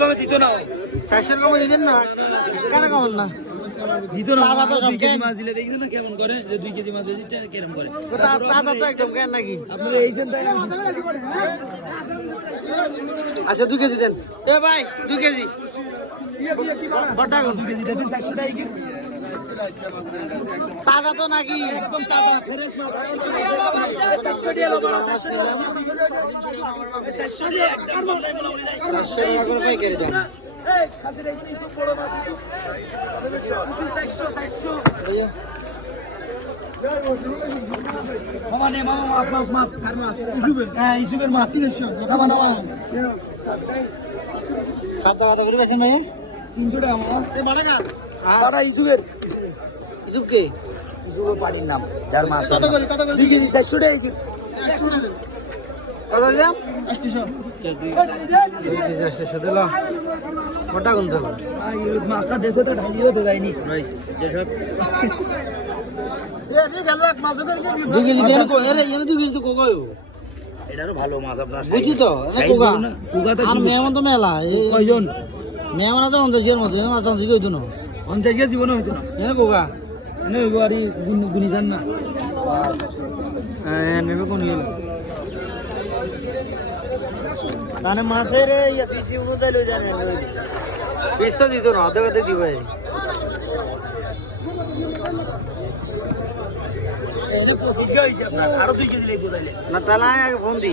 কমে দিত না 400 কমে দিবেন না কেন কমন না দিত না 2 কেজি মাছ দিলে দেখি না কেমন করে যে 2 কেজি মাছ দিতে কেমন করে তাজা তো একদম কেন নাকি আপনি এই সেন্টারে আচ্ছা 2 কেজি দেন এ ভাই 2 কেজি বড়টা কোন 2 কেজি দিতে 400 টাকা কি তাজা তো নাকি একদম তাজা ফ্রেশ মাছ 400 টাকা লাগবে 400 টাকা 400 টাকা করে পাই করে দেন এই খাসির এই বড় মাছ 400 মামা নে মামা মাপ কার মাছ ইসুবের হ্যাঁ ইসুবের মাছ মামা মামা খাদ্য খাদ্য করে বেছেন ভাই 300 টাকা মামা এ বাড়া কার বাড়া ইসুবের ইসুব কে ইসুবের পাড়ির নাম যার মাছ কত করে 2 কেজি 400 টাকা কি 100 টাকা কত দিলাম 800 শেষ দিল বড়টা কোন দিল মাছটা দেশে তো ঢালিও তো যায়নি ভাই যেসব এ দি গেলাক মাছ ধরে 2 কেজি দেন কো আরে এনে 2 কেজি তো কোগায়ো এটারও ভালো মাছ আপনার বুঝি তো এটা কোগা কোগাটা আর মেহমান তো মেলা কয়জন মেহমান তো 50 মতো মাছ তো জিগই তো না 50 কেজি জীবন হইতো না এনে কোগা এনে বাড়ি গুনি যান না হ্যাঁ নেবে কোন গেল মানে মাছের ইয়া পিসি অনুযায়ী লই জানেন পিসটা দিত না অর্ধেক অর্ধেক দিবে এই যে 25 কে হইছে আপনার আরো 2 কেজি লাগবে তাইলে না তাহলে আগে ফোন দিই